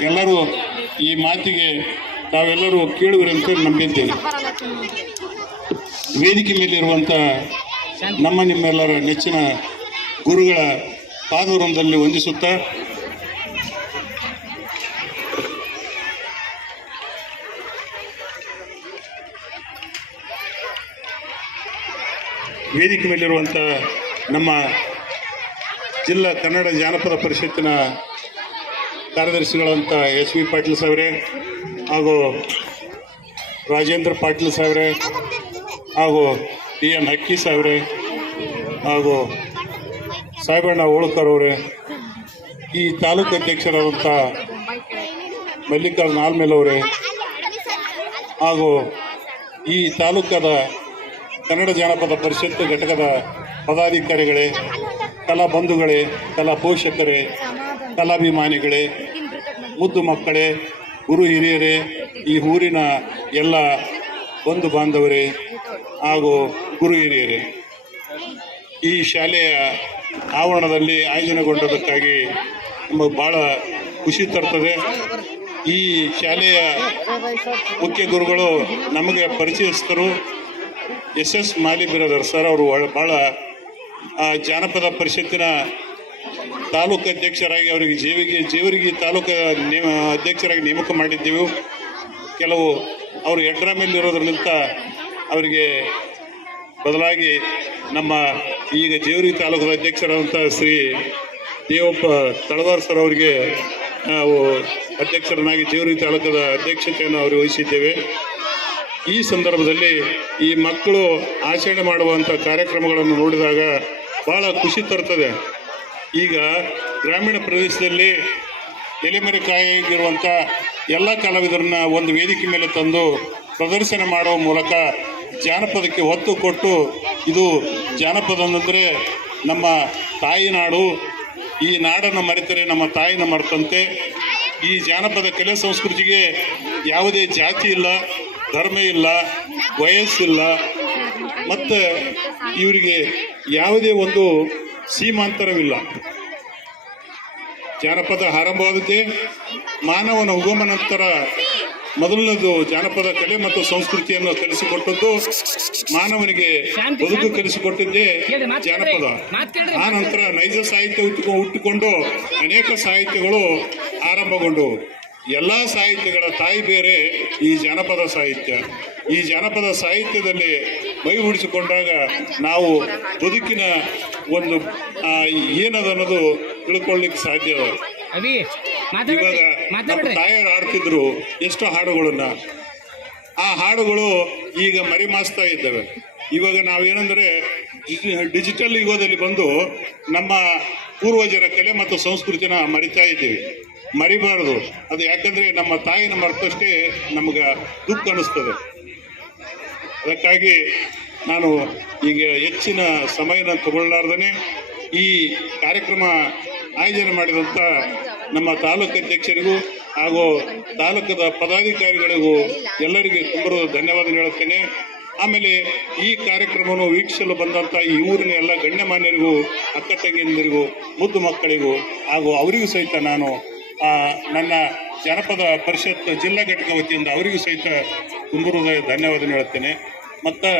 ಎಲ್ಲರೂ ಈ ಮಾತಿಗೆ ತಾವೆಲ್ಲರೂ ಕೇಳುವಿರಂತ ನಂಬಿದ್ದೇನೆ. ವೇದಿಕೆ ಮೇಲಿರುವಂಥ ನಮ್ಮ ನಿಮ್ಮೆಲ್ಲರ ನೆಚ್ಚಿನ ಗುರುಗಳ ಪಾದವೃಂದಲ್ಲಿ ವಂದಿಸುತ್ತಾ ವೇದಿಕೆ ಮೇಲಿರುವಂಥ ನಮ್ಮ ಜಿಲ್ಲಾ ಕನ್ನಡ ಜಾನಪದ ಪರಿಷತ್ತಿನ ಕಾರ್ಯದರ್ಶಿಗಳಂತ ಎಸ್ ವಿ ಪಾಟೀಲ್ ಸಾಹೇಬ್ರೆ ಹಾಗೂ ರಾಜೇಂದ್ರ ಪಾಟೀಲ್ ಸಾಹೇಬ್ರೆ ಹಾಗೂ ಡಿ ಎನ್ ಅಕ್ಕಿ ಸಾಹೇಬ್ರೆ ಹಾಗೂ ಸಾಹೇಬಣ್ಣ ಹೋಳ್ಕರ್ ಅವರೇ, ಈ ತಾಲೂಕು ಅಧ್ಯಕ್ಷರಾದಂಥ ಮಲ್ಲಿಕಾರ್ಜುನ ಆಲ್ಮೇಲ್ ಅವರೇ ಹಾಗೂ ಈ ತಾಲೂಕದ ಕನ್ನಡ ಜಾನಪದ ಪರಿಷತ್ತು ಘಟಕದ ಪದಾಧಿಕಾರಿಗಳೇ, ಕಲಾ ಬಂಧುಗಳೇ, ಕಲಾ ಪೋಷಕರೇ, ಕಲಾಭಿಮಾನಿಗಳೇ ಮುದ್ದು ಮಕ್ಕಳೇ, ಗುರು ಹಿರಿಯರೇ, ಈ ಊರಿನ ಎಲ್ಲ ಬಂಧು ಬಾಂಧವರೇ ಹಾಗೂ ಗುರು ಹಿರಿಯರೇ, ಈ ಶಾಲೆಯ ಆವರಣದಲ್ಲಿ ಆಯೋಜನೆಗೊಂಡದಕ್ಕಾಗಿ ನಮಗೆ ಭಾಳ ಖುಷಿ ತರ್ತದೆ. ಈ ಶಾಲೆಯ ಮುಖ್ಯ ಗುರುಗಳು ನಮಗೆ ಪರಿಚಯಸ್ಥರು S S Mali Biradar sir ಅವರು ಭಾಳ ಜಾನಪದ ಪರಿಷತ್ತಿನ ತಾಲೂಕು ಅಧ್ಯಕ್ಷರಾಗಿ ಅವರಿಗೆ ಜೀವಿಗೆ ಜೀವರಿಗೆ ತಾಲೂಕು ನೇಮ ಅಧ್ಯಕ್ಷರಾಗಿ ನೇಮಕ ಮಾಡಿದ್ದೆವು. ಕೆಲವು ಅವರು ಎಡ್ರ ಮೇಲಿರೋದ್ರಲ್ಲಿಂತ ಅವರಿಗೆ ಬದಲಾಗಿ ನಮ್ಮ ಈಗ ಜೇವರಿ ತಾಲೂಕು ಅಧ್ಯಕ್ಷರಾದಂಥ ಶ್ರೀ ದೇವಪ್ಪ ತಳವಾರ್ ಸರ್ ಅವರಿಗೆ ನಾವು ಅಧ್ಯಕ್ಷರನ್ನಾಗಿ ಜೇವರಿ ತಾಲೂಕದ ಅಧ್ಯಕ್ಷತೆಯನ್ನು ಅವರು ವಹಿಸಿದ್ದೇವೆ. ಈ ಸಂದರ್ಭದಲ್ಲಿ ಈ ಮಕ್ಕಳು ಆಚರಣೆ ಮಾಡುವಂಥ ಕಾರ್ಯಕ್ರಮಗಳನ್ನು ನೋಡಿದಾಗ ಭಾಳ ಖುಷಿ ತರ್ತದೆ. ಈಗ ಗ್ರಾಮೀಣ ಪ್ರದೇಶದಲ್ಲಿ ಎಲೆಮರೆಕಾಯಿಗಿರುವಂಥ ಎಲ್ಲ ಕಲಾವಿದರನ್ನ ಒಂದು ವೇದಿಕೆ ಮೇಲೆ ತಂದು ಪ್ರದರ್ಶನ ಮಾಡುವ ಮೂಲಕ ಜಾನಪದಕ್ಕೆ ಒತ್ತು ಕೊಟ್ಟು ಇದು ಜಾನಪದ ಅಂದರೆ ನಮ್ಮ ತಾಯಿ ನಾಡು. ಈ ನಾಡನ್ನು ಮರೆತರೆ ನಮ್ಮ ತಾಯಿನ ಮರೆತಂತೆ. ಈ ಜಾನಪದ ಕಲೆ ಸಂಸ್ಕೃತಿಗೆ ಯಾವುದೇ ಜಾತಿ ಇಲ್ಲ, ಧರ್ಮ ಇಲ್ಲ ವಯಸ್ಸಿಲ್ಲ ಮತ್ತು ಇವರಿಗೆ ಯಾವುದೇ ಒಂದು ಸೀಮಾಂತರವಿಲ್ಲ. ಜಾನಪದ ಆರಂಭವಾದದ್ದೇ ಮಾನವನ ಉಗಮ ನಂತರ ಮೊದಲನೇದು ಜಾನಪದ ಕಲೆ ಮತ್ತು ಸಂಸ್ಕೃತಿಯನ್ನು ಕಲಿಸಿಕೊಟ್ಟದ್ದು ಮಾನವನಿಗೆ ಬದುಕು ಕಲಿಸಿಕೊಟ್ಟಿದ್ದೇ ಜಾನಪದ. ಆ ನಂತರ ನೈಜ ಸಾಹಿತ್ಯ ಹುಟ್ಟುಕೊಂಡು ಹುಟ್ಟಿಕೊಂಡು ಅನೇಕ ಸಾಹಿತ್ಯಗಳು ಆರಂಭಗೊಂಡವು ಎಲ್ಲ ಸಾಹಿತ್ಯಗಳ ತಾಯಿ ಬೇರೆ ಈ ಜಾನಪದ ಸಾಹಿತ್ಯ. ಈ ಜಾನಪದ ಸಾಹಿತ್ಯದಲ್ಲಿ ಮೈ ಉಡಿಸಿಕೊಂಡಾಗ ನಾವು ಬದುಕಿನ ಒಂದು ಏನದ ಅನ್ನೋದು ತಿಳ್ಕೊಳ್ಳಿಕ್ಕೆ ಸಾಧ್ಯ. ಇವಾಗ ನಮ್ಮ ತಾಯರು ಆಡ್ತಿದ್ರು ಎಷ್ಟು ಹಾಡುಗಳನ್ನ. ಆ ಹಾಡುಗಳು ಈಗ ಮರಿಮಾಸ್ತಾ ಇದ್ದಾವೆ. ಇವಾಗ ನಾವೇನಂದ್ರೆ ಡಿಜಿ- ಡಿಜಿಟಲ್ ಯುಗದಲ್ಲಿ ಬಂದು ನಮ್ಮ ಪೂರ್ವಜರ ಕಲೆ ಮತ್ತು ಸಂಸ್ಕೃತಿನ ಮರಿತಾ ಇದ್ದೀವಿ. ಮರಿಬಾರದು. ಅದು ಯಾಕಂದ್ರೆ ನಮ್ಮ ತಾಯಿನ ಮರೆತಷ್ಟೇ ನಮ್ಗೆ ದುಃಖ ಅನಿಸ್ತದೆ. ಅದಕ್ಕಾಗಿ ನಾನು ಈಗ ಹೆಚ್ಚಿನ ಸಮಯನ ತಗೊಳ್ಳಾರ್ದೇ ಈ ಕಾರ್ಯಕ್ರಮ ಆಯೋಜನೆ ಮಾಡಿದಂಥ ನಮ್ಮ ತಾಲೂಕು ಅಧ್ಯಕ್ಷರಿಗೂ ಹಾಗೂ ತಾಲೂಕದ ಪದಾಧಿಕಾರಿಗಳಿಗೂ ಎಲ್ಲರಿಗೆ ತುಂಬ ಧನ್ಯವಾದ ಹೇಳುತ್ತೇನೆ. ಆಮೇಲೆ ಈ ಕಾರ್ಯಕ್ರಮವನ್ನು ವೀಕ್ಷಿಸಲು ಬಂದಂಥ ಈ ಊರಿನ ಎಲ್ಲ ಗಣ್ಯಮಾನ್ಯರಿಗೂ ಅಕ್ಕ ತಂಗಿಯಂದಿರಿಗೂ ಮುದ್ದು ಮಕ್ಕಳಿಗೂ ಹಾಗೂ ಅವರಿಗೂ ಸಹಿತ ನಾನು ನನ್ನ ಜನಪದ ಪರಿಷತ್ ಜಿಲ್ಲಾ ಘಟಕ ವತಿಯಿಂದ ಅವರಿಗೂ ಸಹಿತ ತುಂಬ ಹೃದಯ ಧನ್ಯವಾದ ಹೇಳುತ್ತೇನೆ. ಮತ್ತು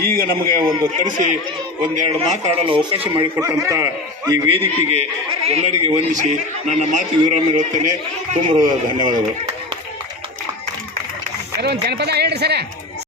ಈಗ ನಮಗೆ ಒಂದು ಕರೆಸಿ ಒಂದೆರಡು ಮಾತಾಡಲು ಅವಕಾಶ ಮಾಡಿಕೊಟ್ಟಂಥ ಈ ವೇದಿಕೆಗೆ ಎಲ್ಲರಿಗೆ ವಂದಿಸಿ ನನ್ನ ಮಾತು ವಿರಾಮ ಇರುತ್ತೇನೆ ತುಂಬ ಧನ್ಯವಾದಗಳು. ಜನಪದ ಹೇಳ್ರಿ ಸರ.